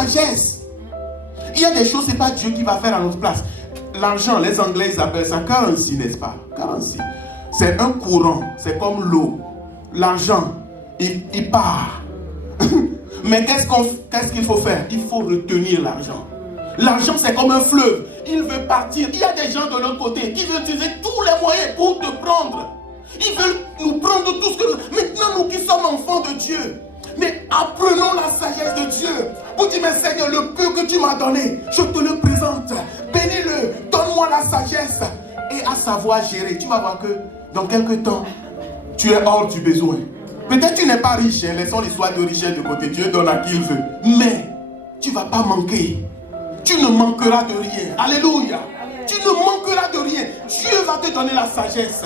sagesse. Il y a des choses, ce n'est pas Dieu qui va faire à notre place. L'argent, les Anglais ils appellent ça currency, n'est-ce pas? Currency. C'est un courant, c'est comme l'eau. L'argent, il part. Mais qu'est-ce qu'il faut faire? Il faut retenir l'argent. L'argent, c'est comme un fleuve. Il veut partir. Il y a des gens de l'autre côté qui veulent utiliser tous les moyens pour te prendre. Ils veulent nous prendre tout ce que nous... Maintenant, nous qui sommes enfants de Dieu, mais apprenons la sagesse de Dieu. Pour dire, mais Seigneur, le peu que tu m'as donné, je te le présente. Bénis-le. Donne-moi la sagesse et à savoir gérer. Tu vas voir que dans quelques temps, tu es hors du besoin. Peut-être tu n'es pas riche, hein, laissons l'histoire de richesse de côté. Dieu donne à qui il veut. Mais tu ne vas pas manquer. Tu ne manqueras de rien. Alléluia. Tu ne manqueras de rien. Dieu va te donner la sagesse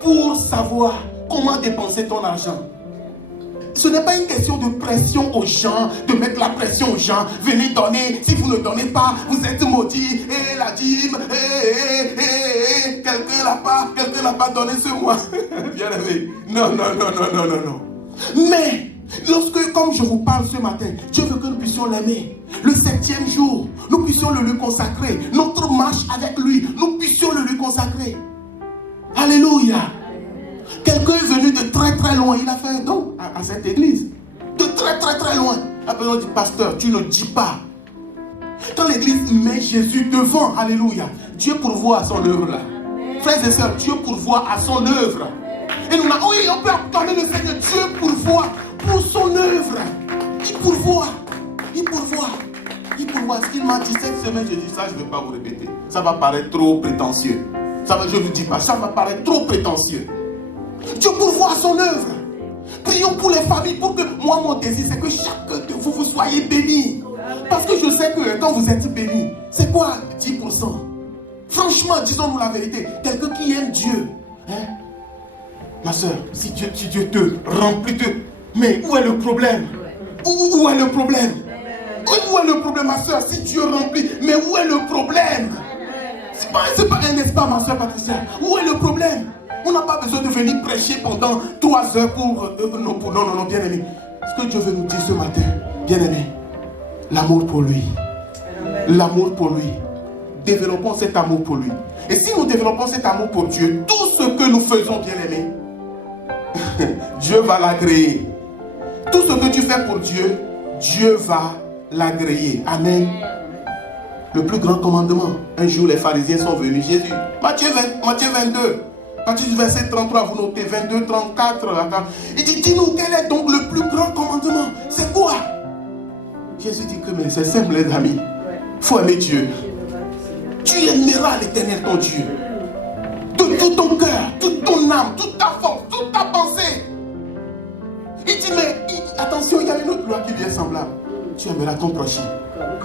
pour savoir comment dépenser ton argent. Ce n'est pas une question de pression aux gens, de mettre la pression aux gens. Venez donner, si vous ne donnez pas, vous êtes maudits. Et la dîme, quelqu'un n'a pas donné ce mois. Bien aimé. Non. Mais, lorsque, comme je vous parle ce matin, Dieu veut que nous puissions l'aimer. Le 7e jour, nous puissions le lui consacrer. Notre marche avec lui, nous puissions le lui consacrer. Alléluia. Quelqu'un est venu de très très loin. Il a fait un don à cette église. De très très très loin. Après on dit, pasteur, tu ne dis pas. Quand l'église met Jésus devant, alléluia, Dieu pourvoit à son œuvre là. Frères et sœurs, Dieu pourvoit à son œuvre. Et nous, oui, on peut acclamer le Seigneur. Dieu pourvoit pour son œuvre. Il pourvoit. Ce qu'il m'a dit cette semaine, j'ai dit ça, je ne vais pas vous répéter. Ça va paraître trop prétentieux. Je ne vous dis pas, ça va paraître trop prétentieux. Dieu pourvoit à son œuvre. Prions pour les familles, pour que moi, mon désir, c'est que chacun de vous, vous soyez bénis. Parce que je sais que quand vous êtes bénis, c'est quoi 10%? Franchement, disons-nous la vérité. Quelqu'un qui aime Dieu, hein? Ma soeur, si Dieu te remplit de... Mais où est le problème? Où est le problème? Où est le problème, ma soeur? Si Dieu remplit, mais où est le problème? C'est pas un espace, ma soeur Patricia. Où est le problème? On n'a pas besoin de venir prêcher pendant 3 heures pour... Non, bien aimé. Ce que Dieu veut nous dire ce matin, bien aimé, l'amour pour lui. L'amour pour lui. Développons cet amour pour lui. Et si nous développons cet amour pour Dieu, tout ce que nous faisons, bien aimé, Dieu va l'agréer. Tout ce que tu fais pour Dieu, Dieu va l'agréer. Amen. Le plus grand commandement. Un jour, les pharisiens sont venus. Jésus, Matthieu 22. Matthieu verset 33, vous notez 22, 34. Il dit, dis-nous, quel est donc le plus grand commandement? C'est quoi? Jésus dit que mais c'est simple, les amis. Il faut aimer Dieu. Tu aimeras l'Éternel, ton Dieu. De tout ton cœur, toute ton âme, toute ta force, toute ta pensée. Il dit, mais attention, il y a une autre loi qui lui est semblable. Tu aimeras ton prochain.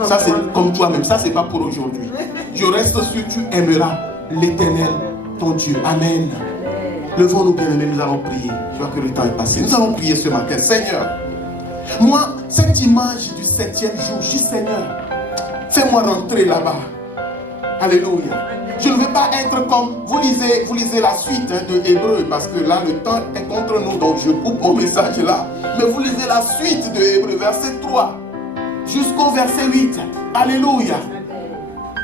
Ça, c'est comme toi-même. Ça, c'est pas pour aujourd'hui. Je reste sûr, tu aimeras l'Éternel, ton Dieu. Amen. Levons-nous, bien-aimés, nous allons prier. Je vois que le temps est passé. Nous allons prier ce matin. Seigneur, moi, cette image du 7e jour, je dis, Seigneur, fais-moi rentrer là-bas. Alléluia. Je ne veux pas être comme... Vous lisez la suite de Hébreu, parce que là, le temps est contre nous, donc je coupe mon message là. Mais vous lisez la suite de Hébreu, verset 3, jusqu'au verset 8. Alléluia.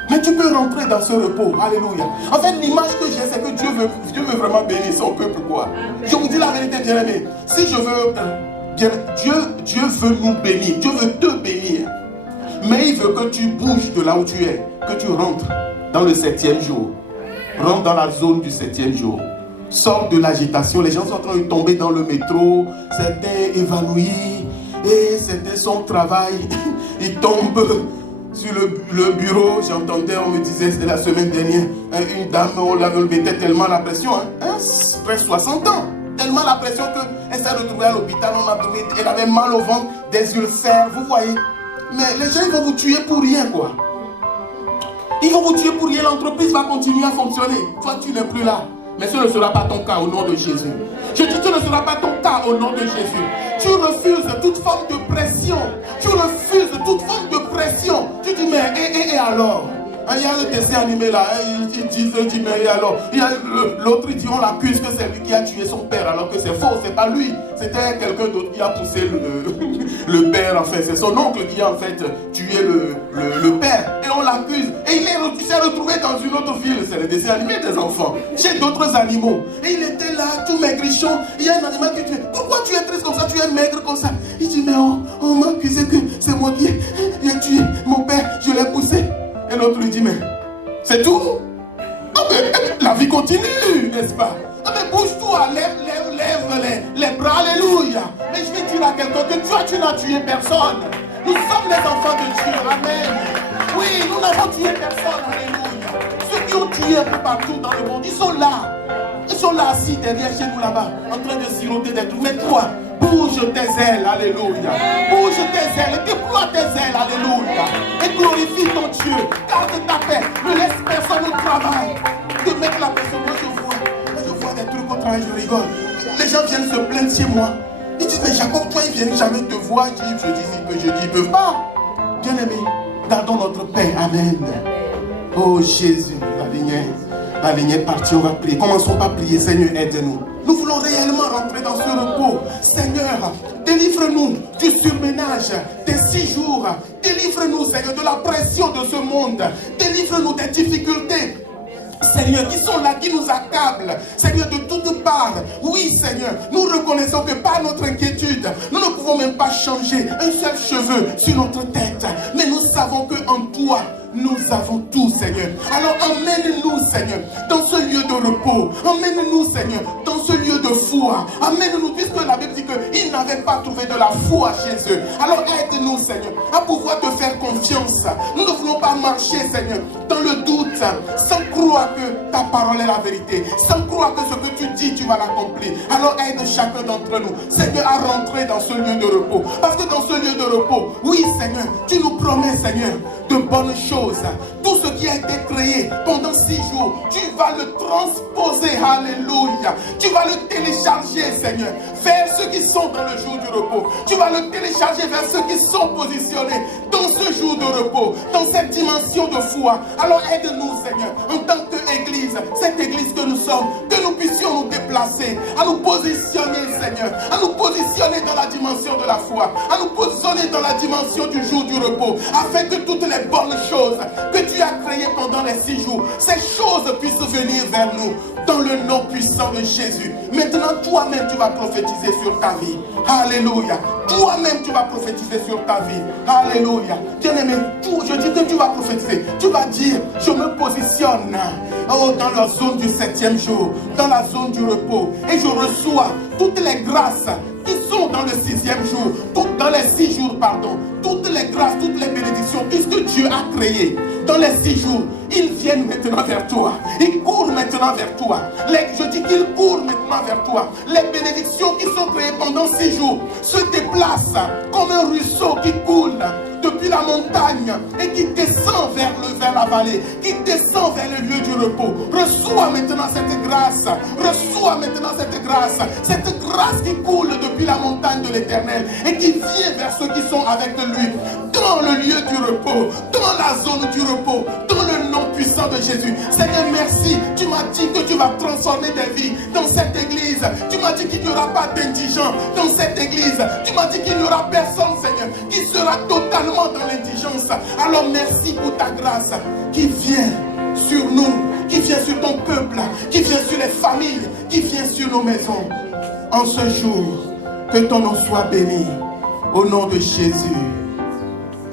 Mais tu peux rentrer dans ce repos. Alléluia. En fait, l'image que j'ai, c'est que Dieu veut vraiment bénir son peuple. Quoi. Je vous dis la vérité, bien aimé. Si je veux... Dieu veut nous bénir. Dieu veut te bénir. Mais il veut que tu bouges de là où tu es. Que tu rentres dans le 7e jour. Rentre dans la zone du 7e jour. Sors de l'agitation. Les gens sont en train de tomber dans le métro. Certains évanouis. Et certains sont au travail. Ils tombent sur le bureau. J'entendais, on me disait, c'était la semaine dernière, une dame, on l'avait mettait tellement la pression. Presque 60 ans. Tellement la pression qu'elle s'est retrouvée à l'hôpital. Elle avait mal au ventre, des ulcères. Vous voyez. Mais les gens, ils vont vous tuer pour rien, quoi. Ils vont vous tuer pour rien. L'entreprise va continuer à fonctionner. Toi, tu n'es plus là. Mais ce ne sera pas ton cas au nom de Jésus. Je dis, ce ne sera pas ton cas au nom de Jésus. Tu refuses toute forme de pression. Tu refuses toute forme de pression. Tu dis, mais et alors? Il y a le dessin animé là, ils disent, mais alors? L'autre, il dit, on l'accuse que c'est lui qui a tué son père, alors que c'est faux, c'est pas lui. C'était quelqu'un d'autre qui a poussé le père, en fait, c'est son oncle qui a en fait tué le père. Et on l'accuse. Et il s'est retrouvé dans une autre ville. C'est le dessin animé des enfants. Chez d'autres animaux. Et il était là, tout maigrichon. Il y a un animal qui tue. Pourquoi tu es triste comme ça? Tu es maigre comme ça. Il dit, mais on m'a accusé que c'est moi qui ai tué mon père. Je l'ai poussé. Et l'autre lui dit, mais c'est tout? Ah, mais la vie continue, n'est-ce pas? Ah, mais bouge-toi, lève les bras, alléluia. Mais je vais dire à quelqu'un que toi, tu n'as tué personne. Nous sommes les enfants de Dieu, amen. Oui, nous n'avons tué personne, alléluia. Ceux qui ont tué un peu partout dans le monde, ils sont là. Ils sont là assis derrière chez nous là-bas, en train de siroter des trucs. Mais toi, bouge tes ailes, alléluia. Bouge tes ailes, déploie tes ailes, alléluia. Et glorifie ton Dieu. Garde ta paix. Ne laisse personne au travail. De mettre la personne, moi je vois des trucs au travail, je rigole. Les gens viennent se plaindre chez moi. Ils disent, mais Jacob, toi, ils viennent jamais te voir. Je dis, ils peuvent pas. Bien aimé, gardons notre paix, amen. Oh Jésus, la ligne est partie, on va prier. Commençons par prier, Seigneur, aide-nous. Nous voulons réellement rentrer dans ce repos. Seigneur, délivre-nous du surménage des 6 jours. Délivre-nous, Seigneur, de la pression de ce monde. Délivre-nous des difficultés, Seigneur, qui sont là, qui nous accablent, Seigneur, de toutes parts. Oui, Seigneur, nous reconnaissons que par notre inquiétude, nous ne pouvons même pas changer un seul cheveu sur notre tête. Mais nous savons qu'en toi, nous avons tout, Seigneur. Alors emmène-nous, Seigneur, dans ce lieu de repos. Emmène-nous, Seigneur, dans ce lieu de foi. Emmène-nous, puisque la Bible dit qu'ils n'avaient pas trouvé de la foi chez eux. Alors aide-nous, Seigneur, à pouvoir te faire confiance. Nous ne voulons pas marcher, Seigneur, dans le doute, sans croire que ta parole est la vérité, sans croire que ce que tu dis, tu vas l'accomplir. Alors aide chacun d'entre nous, Seigneur, à rentrer dans ce lieu de repos. Parce que dans ce lieu de repos, oui, Seigneur, tu nous promets, Seigneur, de bonnes choses. Tout ce qui a été créé pendant 6 jours, tu vas le transposer, alléluia. Tu vas le télécharger, Seigneur, vers ceux qui sont dans le jour du repos. Tu vas le télécharger vers ceux qui sont positionnés dans ce jour de repos, dans cette dimension de foi. Alors aide-nous, Seigneur, en tant qu'Église, cette Église que nous sommes, que nous puissions nous déplacer, à nous positionner, Seigneur, à nous positionner dans la dimension de la foi, à nous positionner dans la dimension du jour du repos, afin que toutes les bonnes choses que tu as créées pendant les 6 jours, ces choses puissent venir vers nous, dans le nom puissant de Jésus. Maintenant, toi-même, tu vas prophétiser sur ta vie. Alléluia. Toi-même, tu vas prophétiser sur ta vie. Alléluia. Bien-aimé, je dis que tu vas prophétiser. Tu vas dire, je me positionne dans la zone du 7e jour, dans la zone du repos. Et je reçois toutes les grâces qui sont dans le 6e jour, dans les 6 jours, pardon. Toutes les grâces, toutes les bénédictions, puisque Dieu a créé dans les 6 jours, ils viennent maintenant vers toi. Ils courent maintenant vers toi. Je dis qu'ils courent maintenant vers toi. Les bénédictions qui sont créées pendant 6 jours se déplacent comme un ruisseau qui coule depuis la montagne et qui descend vers la vallée, qui descend vers le lieu du repos. Reçois maintenant cette grâce. Reçois maintenant cette grâce qui coule depuis la montagne de l'Éternel et qui vient vers ceux qui sont avec lui dans le lieu du repos, dans la zone du repos, dans le nom puissant de Jésus. Seigneur, merci. Tu m'as dit que tu vas transformer des vies dans cette église. Tu m'as dit qu'il n'y aura pas d'indigents dans cette église. Tu m'as dit qu'il n'y aura personne, Seigneur, qui sera totalement dans l'indigence. Alors merci pour ta grâce qui vient sur nous, qui vient sur ton peuple, qui vient sur les familles, qui vient sur nos maisons. En ce jour, que ton nom soit béni. Au nom de Jésus.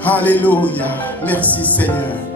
Alléluia. Merci Seigneur.